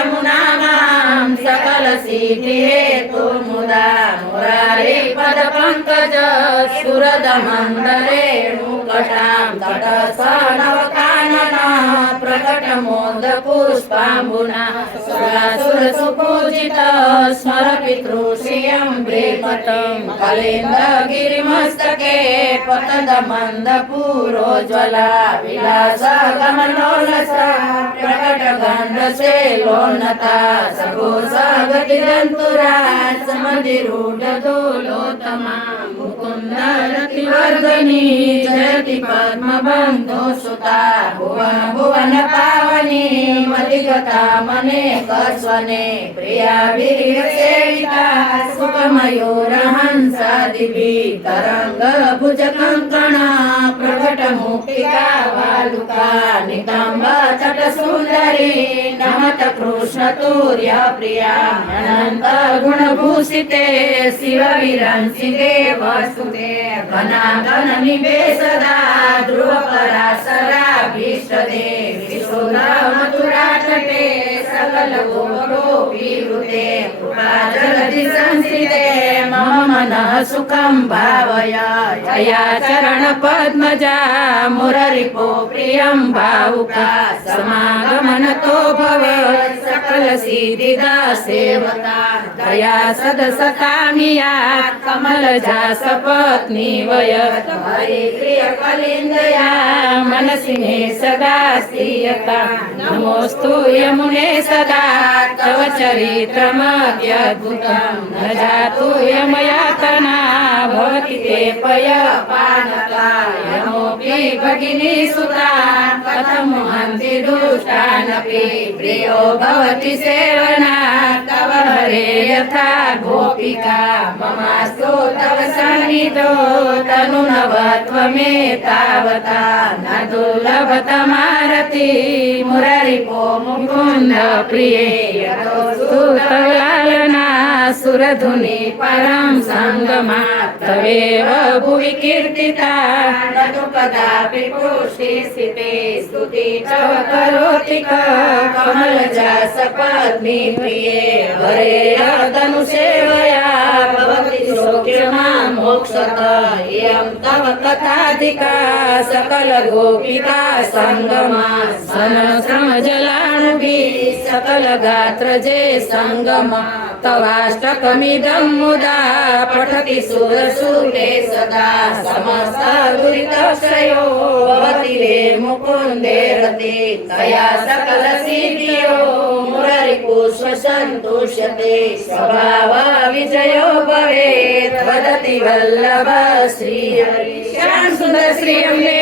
यमुनामां सकलसिद्धि हेतु मुदा मुरारी पदपङ्कज स्फुरदमन्दरेणुकटां तटस्थनवकानन प्रकटमोदपुष्पाम्बुना सुरासुरसुपूजित स्मर पितृश्रियं ब्रीमतं कलिन्दगिरिमस्तके पतदमन्दपुरोज्ज्वला विलासगमनोल्लस प्रकटगण्डशैलोन्नता सघोषगतिदन्तुरा समधिरूढदोलोत्तमा मुकुन्दरतिवर्धनी जयति पद्मबन्धो सुता भुवन भुवन पावनी मदिगता मने कस्वने प्रिया वीर्यसेविता सुखमयूरहंसादिभि तरङ्ग भुजकङ्कणा प्रकट मुक्तिका वालुका नितम्ब चटसुन्दरी नमत कृष्ण तुर्य प्रिया अनन्त गुणभूषिते शिव विरंसिते वस्तुते घनाघन निवेशदा ध्रुव पराशराभीष्टदे विशोधा मथुरा तटे सकल गोपीवृते कृपा जलधि संस्थिते मम मनः सुखं भावय जया चरण पद्मजा मुररिपो प्रियं भावुका समागमनतो भव सकल सिद्धिदा सेवता दया सदसतामिया कमलजा सपत्नी वयत हरि प्रिय कलिन्दया मनसि मे सदा स्थियता नमोस्तु यमुने सदा तव चरित्रमद्यद्भुतं न जातु यमयातना भवति ते पयपानका यमोऽपि भगिनी सुता कथं हन्ति दुष्टानपि प्रियो भवति सेवनात् तव हरे यथा गोपिका ममास्तु तव सन्निधो तनुनवत्वमेतावता न दुर्लभतमारति मुरारिपो मुकुन्द प्रिये यतोऽस्तु तव लालना सुरधुनि परं सङ्गमा तवेव भुवि कीर्तिता न तु कदापि पुष्टिस्थिते स्तुति च करोति कमलजा सपत्नी प्रिये हरेरदनुसेवया भवति सौख्यमा मोक्षत इयं तव कथाधिका सकल गोपिका सङ्गमा समजलानुभिः सकल गात्र जे सङ्गमा तवाष्टकमिदं मुदा पठति सुरसुते सदा समस्त दुरितक्षयो भवति रे मुकुन्दे रते तया सकल सिद्धियो मुरारिपुष्प सन्तुष्यते स्वभाव विजयो भवेत् वदति वल्लभ श्रीहरि श्याम सुन्दर श्री अम्बे